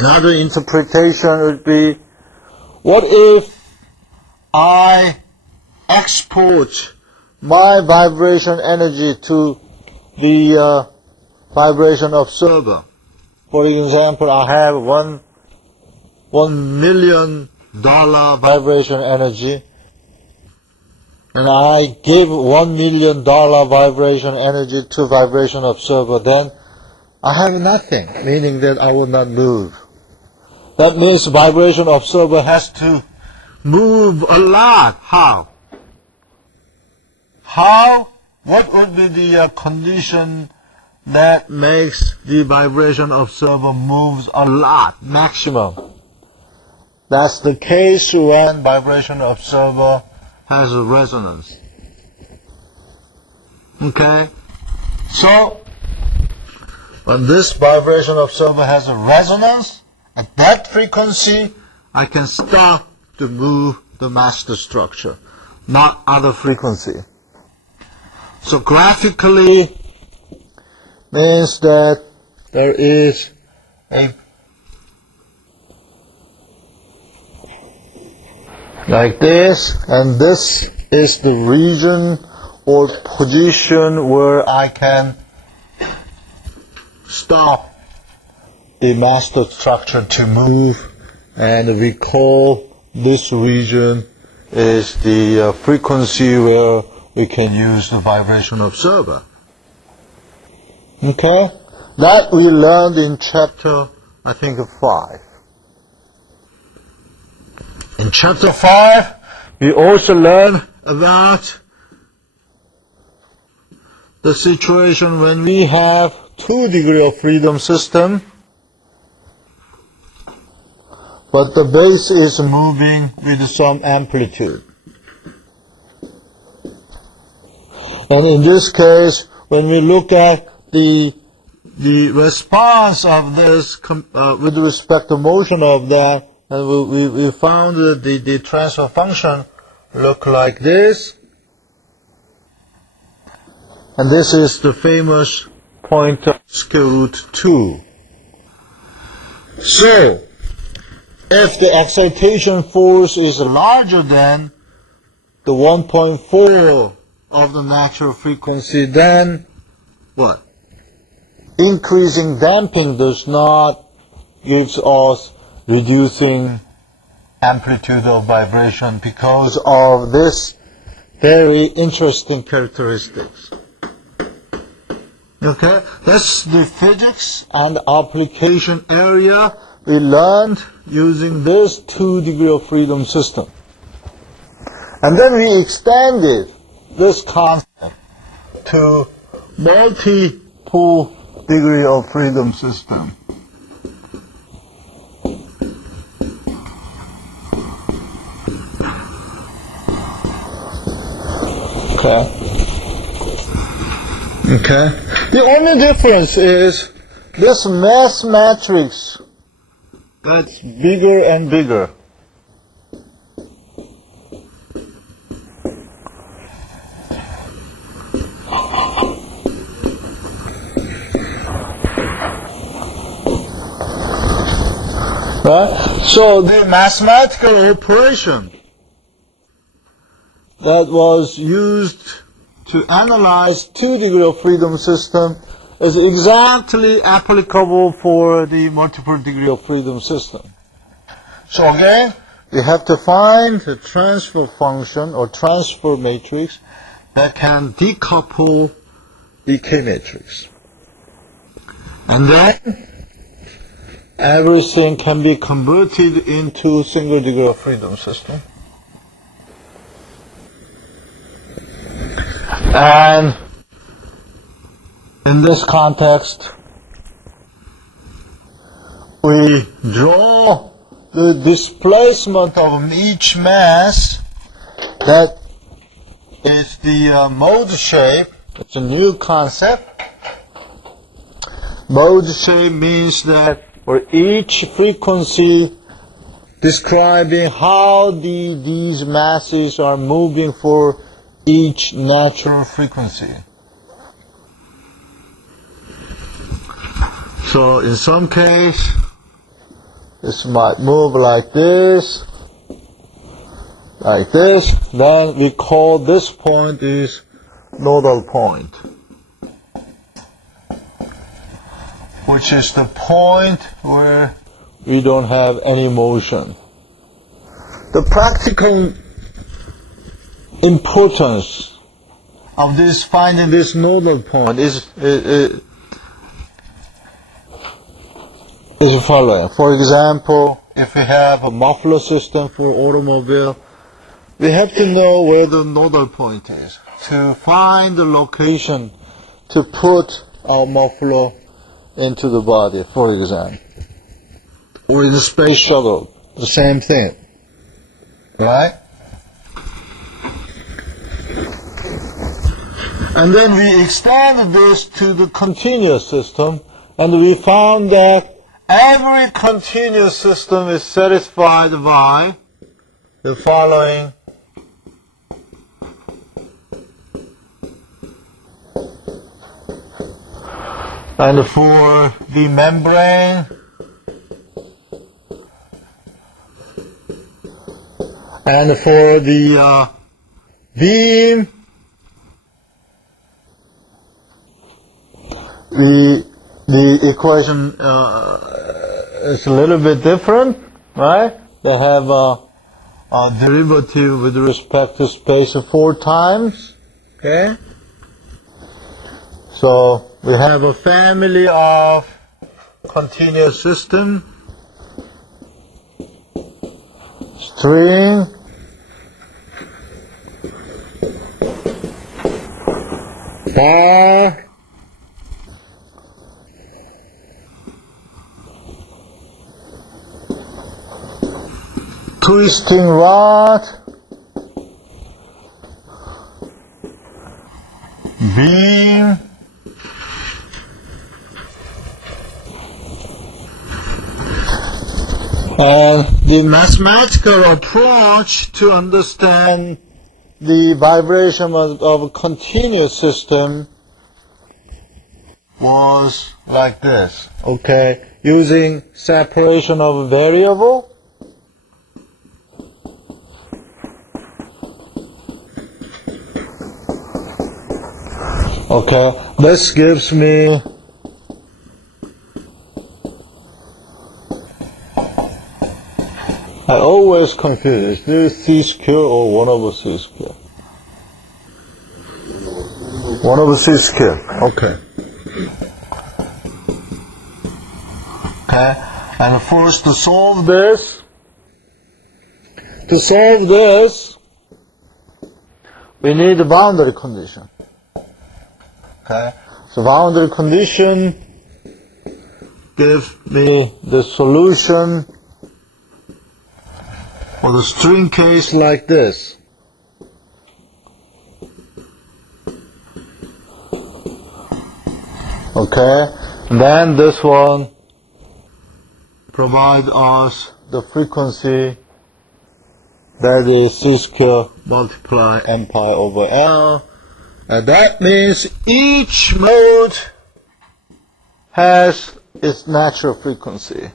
Another interpretation would be, what if I export my vibration energy to the vibration observer? For example, I have $1 million vibration energy, and I give $1 million vibration energy to vibration observer, then I have nothing, meaning that I will not move. That means vibration observer has to move a lot. How? What would be the condition that makes the vibration observer moves a lot, maximum? That's the case when vibration observer has a resonance. Okay? So, when this vibration observer has a resonance, at that frequency, I can start to move the master structure, not other frequency. So graphically means that there is a like this, and this is the region or position where I can stop the master structure to move, and we call this region is the frequency where we can use the vibration observer. Okay? That we learned in chapter, I think, 5. In chapter 5, we also learn about the situation when we have 2 degree of freedom system, but the base is moving with some amplitude. And in this case, when we look at the response of this with respect to motion of that, and we found that the transfer function look like this. And this is the famous point of square root 2. So, if the excitation force is larger than the 1.4 of the natural frequency, then what? Increasing damping does not give us reducing amplitude of vibration because of this very interesting characteristics. Okay, that's the physics and application area we learned using this 2 degree of freedom system. And then we extended this concept to multiple degree of freedom system. Okay. The only difference is this mass matrix gets bigger and bigger. Right? So the mathematical operation that was used to analyze 2 degree of freedom system is exactly applicable for the multiple degree of freedom system. So again, we have to find the transfer function or transfer matrix that can decouple the K matrix. And then everything can be converted into single degree of freedom system. And in this context, we draw the displacement of each mass that is the mode shape. It's a new concept. Mode shape means that for each frequency describing how these masses are moving for each natural frequency. So in some case, This might move like this, then we call this point is nodal point, which is the point where we don't have any motion. The practical importance of this finding this nodal point is the following. For example, if we have a muffler system for automobile, we have to know where the nodal point is to find the location to put our muffler into the body, for example. Or in the space shuttle, the same thing. Right? And then we extended this to the continuous system, and we found that every continuous system is satisfied by the following. And for the membrane, and for the beam, the equation is a little bit different, right? They have a derivative with respect to space of 4 times, okay? So we have a family of continuous system, string, bar, twisting rod, beam, and the mathematical approach to understand the vibration of a continuous system was like this, okay, using separation of a variable. Okay, this gives me I always confuse, is this C square or 1 over C square? 1 over C square, okay. Okay, and first to solve this, we need a boundary condition. Okay, so boundary condition gives me the solution for the string case like this. Okay, then this one provides us the frequency that is C square multiply m pi over L, and that means each mode has its natural frequency.